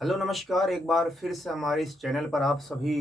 Hello नमस्कार। एक बार फिर से हमारे इस चैनल पर आप सभी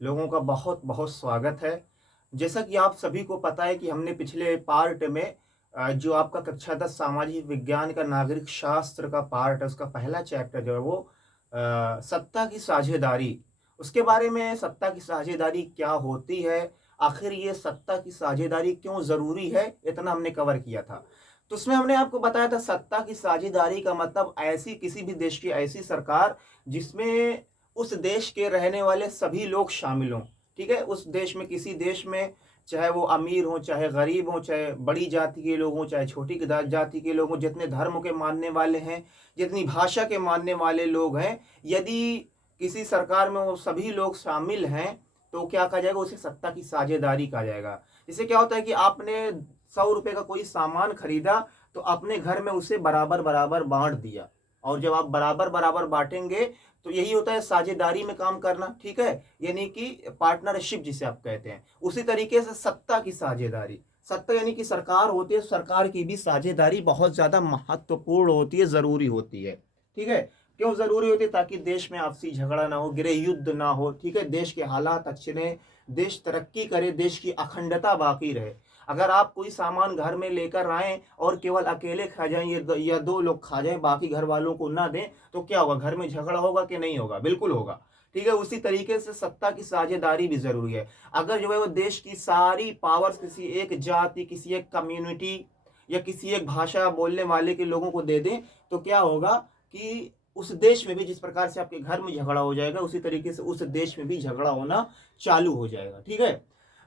लोगों का बहुत बहुत स्वागत है। जैसा कि आप सभी को पता है कि हमने पिछले पार्ट में जो आपका कक्षा 10 सामाजिक विज्ञान का नागरिक शास्त्र का पार्ट है, उसका पहला चैप्टर जो है वो सत्ता की साझेदारी, उसके बारे में। सत्ता की साझेदारी क्या होती है, आखिर ये सत्ता की साझेदारी क्यों ज़रूरी है, इतना हमने कवर किया था। तो उसमें हमने आपको बताया था सत्ता की साझेदारी का मतलब ऐसी किसी भी देश की ऐसी सरकार जिसमें उस देश के रहने वाले सभी लोग शामिल हों। ठीक है, उस देश में, किसी देश में, चाहे वो अमीर हो, चाहे गरीब हो, चाहे बड़ी जाति के लोग हों, चाहे छोटी जाति के लोग हों, जितने धर्म के मानने वाले हैं, जितनी भाषा के मानने वाले लोग हैं, यदि किसी सरकार में वो सभी लोग शामिल हैं तो क्या कहा जाएगा, उसे सत्ता की साझेदारी कहा जाएगा। इससे क्या होता है कि आपने 100 रुपए का कोई सामान खरीदा तो अपने घर में उसे बराबर बराबर बांट दिया। और जब आप बराबर बराबर बांटेंगे तो यही होता है साझेदारी में काम करना। ठीक है, यानी कि पार्टनरशिप जिसे आप कहते हैं। उसी तरीके से सत्ता की साझेदारी, सत्ता यानी कि सरकार होती है, सरकार की भी साझेदारी बहुत ज्यादा महत्वपूर्ण होती है, जरूरी होती है। ठीक है, क्यों जरूरी होती है? ताकि देश में आपसी झगड़ा ना हो, गृह युद्ध ना हो। ठीक है, देश के हालात अच्छे रहे, देश तरक्की करे, देश की अखंडता बाकी रहे। अगर आप कोई सामान घर में लेकर आए और केवल अकेले खा जाएं या दो लोग खा जाएं, बाकी घर वालों को ना दें, तो क्या होगा? घर में झगड़ा होगा कि नहीं होगा? बिल्कुल होगा। ठीक है, उसी तरीके से सत्ता की साझेदारी भी जरूरी है। अगर जो है वो देश की सारी पावर्स किसी एक जाति, किसी एक कम्युनिटी या किसी एक भाषा बोलने वाले के लोगों को दे दें, तो क्या होगा कि उस देश में भी जिस प्रकार से आपके घर में झगड़ा हो जाएगा, उसी तरीके से उस देश में भी झगड़ा होना चालू हो जाएगा। ठीक है,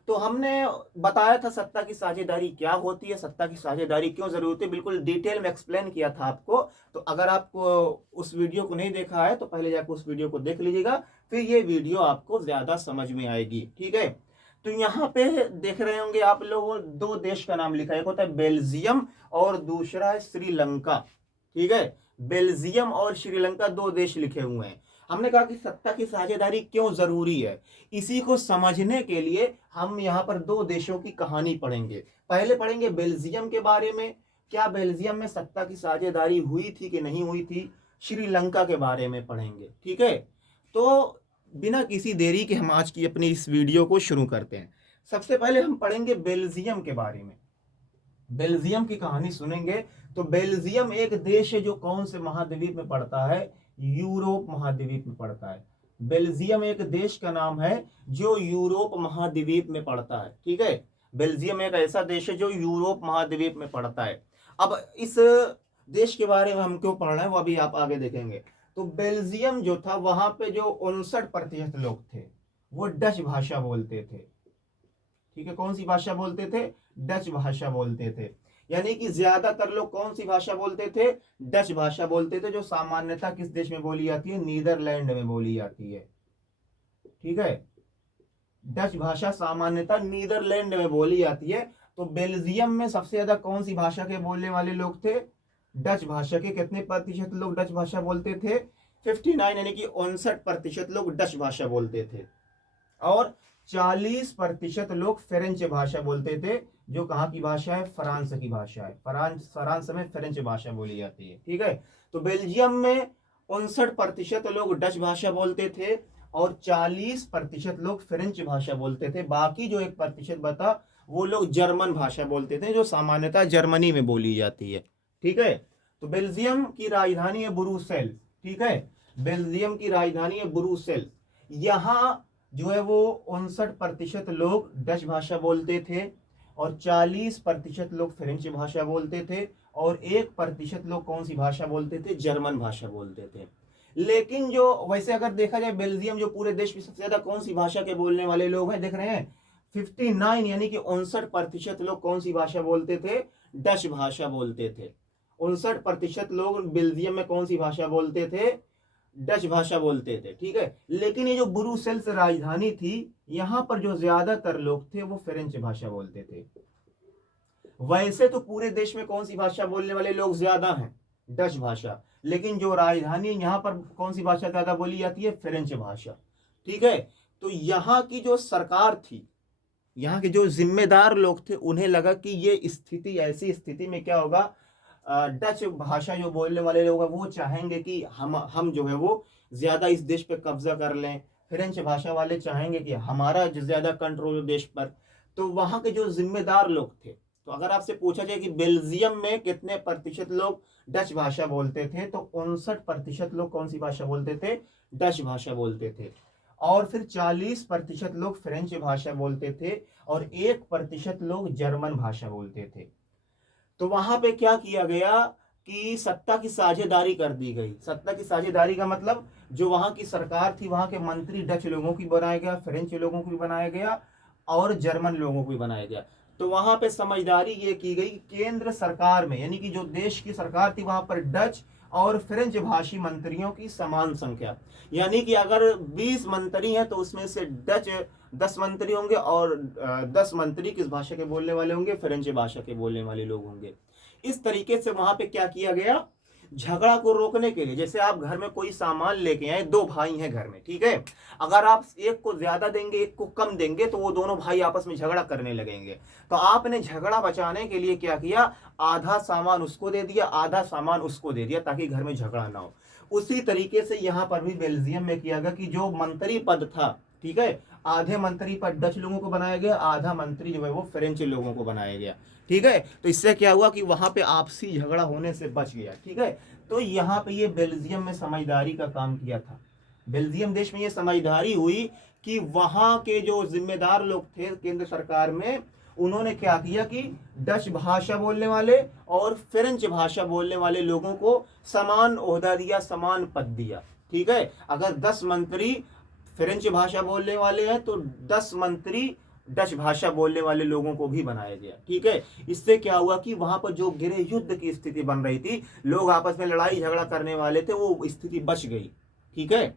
तो हमने बताया था सत्ता की साझेदारी क्या होती है, सत्ता की साझेदारी क्यों जरूरी होती है, बिल्कुल डिटेल में एक्सप्लेन किया था आपको। तो अगर आपको उस वीडियो को नहीं देखा है तो पहले जाकर उस वीडियो को देख लीजिएगा, फिर ये वीडियो आपको ज्यादा समझ में आएगी। ठीक है, तो यहाँ पे देख रहे होंगे आप लोग, दो देश का नाम लिखा है, एक होता है बेल्जियम और दूसरा है श्रीलंका। ठीक है, बेल्जियम और श्रीलंका दो देश लिखे हुए हैं। हमने कहा कि सत्ता की साझेदारी क्यों जरूरी है, इसी को समझने के लिए हम यहाँ पर दो देशों की कहानी पढ़ेंगे। पहले पढ़ेंगे बेल्जियम के बारे में, क्या बेल्जियम में सत्ता की साझेदारी हुई थी कि नहीं हुई थी। श्रीलंका के बारे में पढ़ेंगे। ठीक है, तो बिना किसी देरी के हम आज की अपनी इस वीडियो को शुरू करते हैं। सबसे पहले हम पढ़ेंगे बेल्जियम के बारे में, बेल्जियम की कहानी सुनेंगे। तो बेल्जियम एक देश है जो कौन से महाद्वीप में पड़ता है? यूरोप महाद्वीप में पड़ता है। बेल्जियम एक देश का नाम है जो यूरोप महाद्वीप में पड़ता है। ठीक है, बेल्जियम एक ऐसा देश है जो यूरोप महाद्वीप में पड़ता है। अब इस देश के बारे में हम क्यों पढ़ रहे हैं वो अभी आप आगे देखेंगे। तो बेल्जियम जो था, वहां पे जो 59% लोग थे वो डच भाषा बोलते थे। ठीक है, कौन सी भाषा बोलते थे? डच भाषा बोलते थे। यानी कि ज्यादातर लोग कौन सी भाषा बोलते थे? डच भाषा बोलते थे, जो सामान्यतः किस देश में बोली जाती है? नीदरलैंड में बोली जाती है। ठीक है, डच भाषा सामान्यतः नीदरलैंड में बोली जाती है। तो बेल्जियम में सबसे ज्यादा कौन सी भाषा के बोलने वाले लोग थे? डच भाषा के। कितने प्रतिशत लोग डच भाषा बोलते थे? 59, यानी कि 59% लोग डच भाषा बोलते थे। और 40% लोग फ्रेंच भाषा बोलते थे, जो कहाँ की भाषा है? फ्रांस की भाषा है। फ्रांस में फ्रेंच भाषा बोली जाती है। ठीक है, तो बेल्जियम में 59% लोग डच भाषा बोलते थे और 40% लोग फ्रेंच भाषा बोलते थे। बाकी जो 1% बता, वो लोग जर्मन भाषा बोलते थे, जो सामान्यतः जर्मनी में बोली जाती है। ठीक है, तो बेल्जियम की राजधानी है ब्रुसेल। ठीक है, बेल्जियम की राजधानी है ब्रुसेल। यहाँ जो है वो 59% लोग डच भाषा बोलते थे और 40% लोग फ्रेंच भाषा बोलते थे और 1% लोग कौन सी भाषा बोलते थे? जर्मन भाषा बोलते थे। लेकिन जो वैसे अगर देखा जाए, बेल्जियम जो पूरे देश में सबसे ज्यादा कौन सी भाषा के बोलने वाले लोग हैं, देख रहे हैं? 59, यानी कि 59% लोग कौन सी भाषा बोलते थे? डच भाषा बोलते थे। 59% लोग बेल्जियम में कौन सी भाषा बोलते थे? डच भाषा बोलते थे। ठीक है, लेकिन ये जो ब्रुसेल्स राजधानी थी, यहां पर जो ज्यादातर लोग थे वो फ्रेंच भाषा बोलते थे। वैसे तो पूरे देश में कौन सी भाषा बोलने वाले लोग ज्यादा हैं? डच भाषा। लेकिन जो राजधानी यहां पर कौन सी भाषा ज्यादा बोली जाती है? फ्रेंच भाषा। ठीक है, तो यहाँ की जो सरकार थी, यहाँ के जो जिम्मेदार लोग थे, उन्हें लगा कि ये स्थिति, ऐसी स्थिति में क्या होगा, डच भाषा जो बोलने वाले लोग हैं वो चाहेंगे कि हम जो है वो ज़्यादा इस देश पे कब्जा कर लें। फ्रेंच भाषा वाले चाहेंगे कि हमारा जो ज़्यादा कंट्रोल हो देश पर। तो वहाँ के जो जिम्मेदार लोग थे, तो अगर आपसे पूछा जाए कि बेल्जियम में कितने प्रतिशत लोग डच भाषा बोलते थे, तो 59% लोग कौन सी भाषा बोलते थे? डच भाषा बोलते थे। और फिर 40% लोग फ्रेंच भाषा बोलते थे और 1% लोग जर्मन भाषा बोलते थे। तो वहां पे क्या किया गया कि सत्ता की साझेदारी कर दी गई। सत्ता की साझेदारी का मतलब जो वहां की सरकार थी, वहां के मंत्री डच लोगों की बनाया गया, फ्रेंच लोगों को भी बनाया गया और जर्मन लोगों को भी बनाया गया। तो वहां पे समझदारी ये की गई कि केंद्र सरकार में, यानी कि जो देश की सरकार थी, वहां पर डच और फ्रेंच भाषी मंत्रियों की समान संख्या। यानी कि अगर 20 मंत्री हैं तो उसमें से डच 10 मंत्री होंगे और 10 मंत्री किस भाषा के बोलने वाले होंगे? फ्रेंच भाषा के बोलने वाले लोग होंगे। इस तरीके से वहां पे क्या किया गया, झगड़ा को रोकने के लिए, जैसे आप घर में कोई सामान लेके आए, दो भाई हैं घर में, ठीक है, अगर आप एक को ज्यादा देंगे एक को कम देंगे तो वो दोनों भाई आपस में झगड़ा करने लगेंगे। तो आपने झगड़ा बचाने के लिए क्या किया, आधा सामान उसको दे दिया, आधा सामान उसको दे दिया, ताकि घर में झगड़ा ना हो। उसी तरीके से यहां पर भी बेल्जियम में किया गया कि जो मंत्री पद था, ठीक है, आधे मंत्री पद डच लोगों को बनाया गया, आधा मंत्री जो है वो फ्रेंच लोगों को बनाया गया। ठीक है, तो इससे क्या हुआ कि वहां पे आपसी झगड़ा होने से बच गया। ठीक है, तो यहाँ पे ये बेल्जियम में समझदारी का काम किया था। बेल्जियम देश में ये समझदारी हुई कि वहां के जो जिम्मेदार लोग थे केंद्र सरकार में, उन्होंने क्या किया कि डच भाषा बोलने वाले और फ्रेंच भाषा बोलने वाले लोगों को समान ओहदा दिया, समान पद दिया। ठीक है, अगर 10 मंत्री फ्रेंच भाषा बोलने वाले हैं तो 10 मंत्री डच भाषा बोलने वाले लोगों को भी बनाया गया। ठीक है, इससे क्या हुआ कि वहां पर जो गृह युद्ध की स्थिति बन रही थी, लोग आपस में लड़ाई झगड़ा करने वाले थे, वो स्थिति बच गई। ठीक है,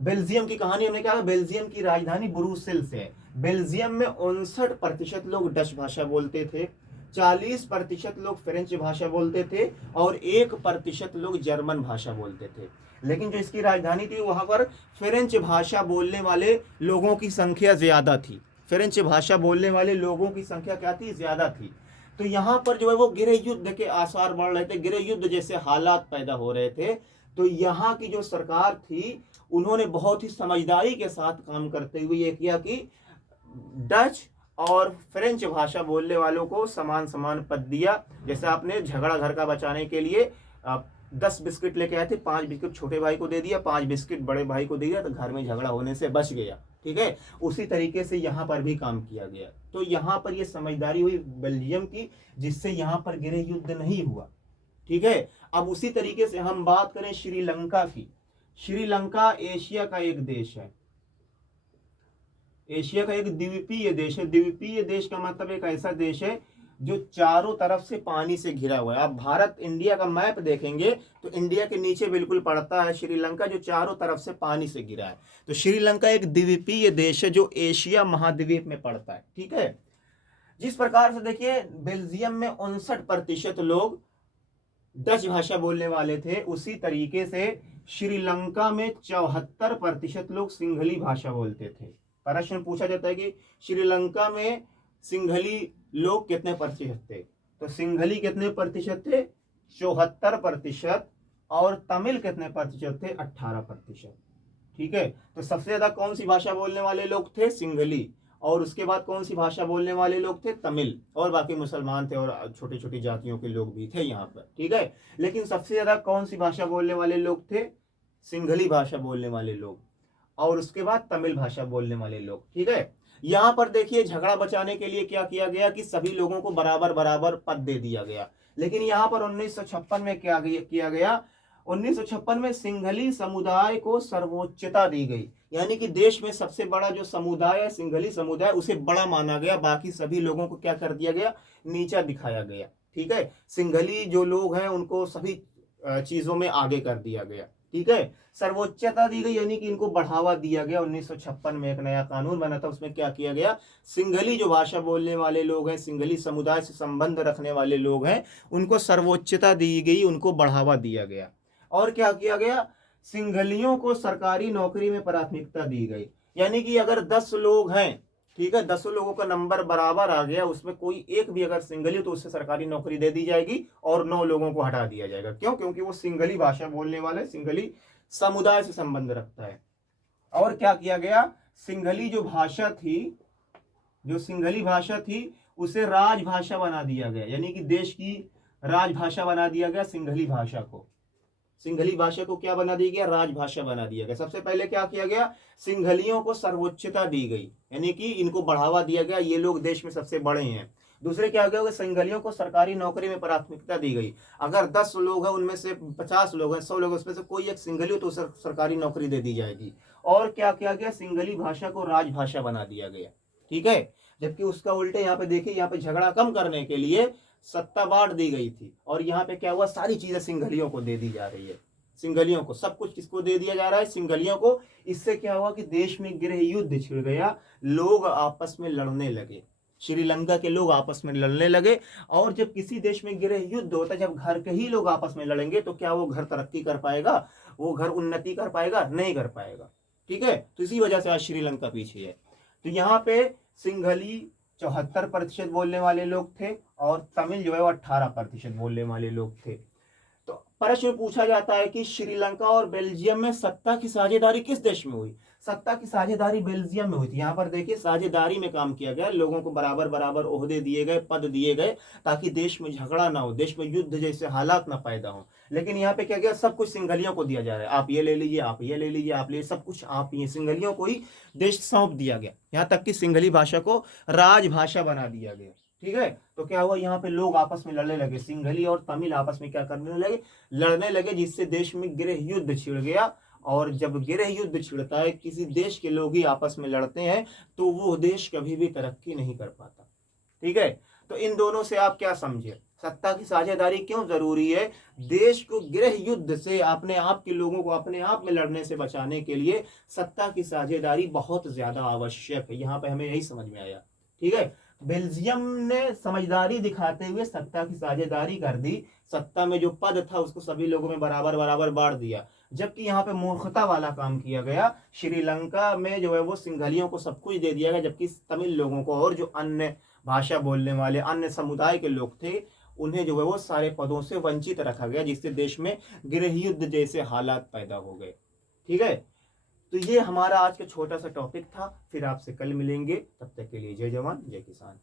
बेल्जियम की कहानी हमने क्या, बेल्जियम की राजधानी ब्रुसेल्स है। बेल्जियम में 59% लोग डच भाषा बोलते थे, 40% लोग फ्रेंच भाषा बोलते थे और 1% लोग जर्मन भाषा बोलते थे। लेकिन जो इसकी राजधानी थी वहां पर फ्रेंच भाषा बोलने वाले लोगों की संख्या ज्यादा थी। फ्रेंच भाषा बोलने वाले लोगों की संख्या क्या थी, ज्यादा थी। तो यहाँ पर जो है वो गृह युद्ध के आसार बढ़ रहे थे, गृह युद्ध जैसे हालात पैदा हो रहे थे। तो यहाँ की जो सरकार थी, उन्होंने बहुत ही समझदारी के साथ काम करते हुए ये किया कि डच और फ्रेंच भाषा बोलने वालों को समान समान पद दिया। जैसे आपने झगड़ा घर का बचाने के लिए 10 बिस्किट लेके आए थे, 5 बिस्किट छोटे भाई को दे दिया, 5 बिस्किट बड़े भाई को दे दिया, तो घर में झगड़ा होने से बच गया। ठीक है, उसी तरीके से यहाँ पर भी काम किया गया। तो यहाँ पर ये समझदारी हुई बेल्जियम की, जिससे यहाँ पर गृह युद्ध नहीं हुआ। ठीक है, अब उसी तरीके से हम बात करें श्रीलंका की। श्रीलंका एशिया का एक देश है, एशिया का एक द्वीपीय देश है। द्वीपीय देश का मतलब एक ऐसा देश है जो चारों तरफ से पानी से घिरा हुआ है। आप भारत इंडिया का मैप देखेंगे तो इंडिया के नीचे बिल्कुल पड़ता है श्रीलंका, जो चारों तरफ से पानी से घिरा है। तो श्रीलंका एक द्वीपीय देश है जो एशिया महाद्वीप में पड़ता है। ठीक है, जिस प्रकार से देखिए बेल्जियम में 59% लोग डच भाषा बोलने वाले थे, उसी तरीके से श्रीलंका में 74% लोग सिंहली भाषा बोलते थे। प्रश्न पूछा जाता है कि श्रीलंका में सिंहली लोग कितने प्रतिशत थे, तो सिंहली कितने प्रतिशत थे, 74%, और तमिल कितने प्रतिशत थे, 18%। ठीक है, तो सबसे ज्यादा कौन सी भाषा बोलने वाले लोग थे, सिंहली, और उसके बाद कौन सी भाषा बोलने वाले लोग थे, तमिल, और बाकी मुसलमान थे और छोटी छोटी जातियों के लोग भी थे यहाँ पर। ठीक है, लेकिन सबसे ज्यादा कौन सी भाषा बोलने वाले लोग थे, सिंहली भाषा बोलने वाले लोग, और उसके बाद तमिल भाषा बोलने वाले लोग। ठीक है, यहाँ पर देखिए झगड़ा बचाने के लिए क्या किया गया कि सभी लोगों को बराबर बराबर पद दे दिया गया। लेकिन यहाँ पर 1956 में क्या किया गया, 1956 में सिंहली समुदाय को सर्वोच्चता दी गई। यानी कि देश में सबसे बड़ा जो समुदाय है सिंहली समुदाय, उसे बड़ा माना गया, बाकी सभी लोगों को क्या कर दिया गया, नीचा दिखाया गया। ठीक है, सिंहली जो लोग हैं उनको सभी चीजों में आगे कर दिया गया। ठीक है, सर्वोच्चता दी गई, यानी कि इनको बढ़ावा दिया गया। 1956 में एक नया कानून बना था, उसमें क्या किया गया, सिंहली जो भाषा बोलने वाले लोग हैं, सिंहली समुदाय से संबंध रखने वाले लोग हैं, उनको सर्वोच्चता दी गई, उनको बढ़ावा दिया गया। और क्या किया गया, सिंहलियों को सरकारी नौकरी में प्राथमिकता दी गई। यानी कि अगर 10 लोग हैं, ठीक है, 10 लोगों का नंबर बराबर आ गया, उसमें कोई एक भी अगर सिंहली हो तो उससे सरकारी नौकरी दे दी जाएगी और 9 लोगों को हटा दिया जाएगा। क्यों, क्योंकि वो सिंहली भाषा बोलने वाले, सिंहली समुदाय से संबंध रखता है। और क्या किया गया, सिंघली जो भाषा थी, जो सिंघली भाषा थी उसे राजभाषा बना दिया गया, यानी कि देश की राजभाषा बना दिया गया सिंघली भाषा को। सिंघली भाषा को क्या बना दिया गया, राजभाषा बना दिया गया। सबसे पहले क्या किया गया, सिंघलियों को सर्वोच्चता दी गई, यानी कि इनको बढ़ावा दिया गया, ये लोग देश में सबसे बड़े हैं। दूसरे क्या गया, सिंघलियों को सरकारी नौकरी में प्राथमिकता दी गई। अगर 10 लोग हैं उनमें से 50 लोग हैं, 100 लोग हैं, उसमें से कोई एक सिंघली हो तो सरकारी नौकरी दे दी जाएगी। और क्या किया गया, सिंघली भाषा को राजभाषा बना दिया गया। ठीक है, जबकि उसका उल्टे यहाँ पे देखिए, यहाँ पे झगड़ा कम करने के लिए सत्ता बांट दी गई थी, और यहाँ पे क्या हुआ, सारी चीजें सिंघलियों को दे दी जा रही है। सिंघलियों को सब कुछ किसको दे दिया जा रहा है, सिंघलियों को। इससे क्या हुआ कि देश में गृह युद्ध छिड़ गया, लोग आपस में लड़ने लगे, श्रीलंका के लोग आपस में लड़ने लगे। और जब किसी देश में गृह युद्ध होता है, जब घर के ही लोग आपस में लड़ेंगे, तो क्या वो घर तरक्की कर पाएगा, वो घर उन्नति कर पाएगा, नहीं कर पाएगा। ठीक है, तो इसी वजह से आज श्रीलंका पीछे है। तो यहाँ पे सिंघली 74% बोलने वाले लोग थे, और तमिल जो है वो 18% बोलने वाले लोग थे। तो प्रश्न पूछा जाता है कि श्रीलंका और बेल्जियम में सत्ता की साझेदारी किस देश में हुई। सत्ता की साझेदारी बेल्जियम में हुई थी। यहाँ पर देखिए, साझेदारी में काम किया गया, लोगों को बराबर बराबर ओहदे दिए गए, पद दिए गए, ताकि देश में झगड़ा ना हो, देश में युद्ध जैसे हालात ना पैदा हो। लेकिन यहाँ पे क्या गया, सब कुछ सिंघलियों को दिया जा रहा है, आप ये ले लीजिए, आप ये ले लीजिए, आप ले, सब कुछ आप ये सिंघलियों को ही देश सौंप दिया गया। यहाँ तक कि सिंघली भाषा को राजभाषा बना दिया गया। ठीक है, तो क्या हुआ, यहाँ पे लोग आपस में लड़ने लगे, सिंघली और तमिल आपस में क्या करने लगे, लड़ने लगे, जिससे देश में गृह युद्ध छिड़ गया। और जब गृह युद्ध छिड़ता है, किसी देश के लोग ही आपस में लड़ते हैं, तो वो देश कभी भी तरक्की नहीं कर पाता। ठीक है, तो इन दोनों से आप क्या समझे, सत्ता की साझेदारी क्यों जरूरी है। देश को गृह युद्ध से, अपने आप के लोगों को अपने आप में लड़ने से बचाने के लिए सत्ता की साझेदारी बहुत ज्यादा आवश्यक है। यहाँ पे हमें यही समझ में आया। ठीक है, बेल्जियम ने समझदारी दिखाते हुए सत्ता की साझेदारी कर दी, सत्ता में जो पद था उसको सभी लोगों में बराबर बराबर बांट दिया। जबकि यहाँ पे मूर्खता वाला काम किया गया, श्रीलंका में जो है वो सिंघलियों को सब कुछ दे दिया गया, जबकि तमिल लोगों को और जो अन्य भाषा बोलने वाले अन्य समुदाय के लोग थे, उन्हें जो है वो सारे पदों से वंचित रखा गया, जिससे देश में गृह युद्ध जैसे हालात पैदा हो गए। ठीक है, तो ये हमारा आज का छोटा सा टॉपिक था। फिर आपसे कल मिलेंगे, तब तक के लिए जय जवान जय किसान।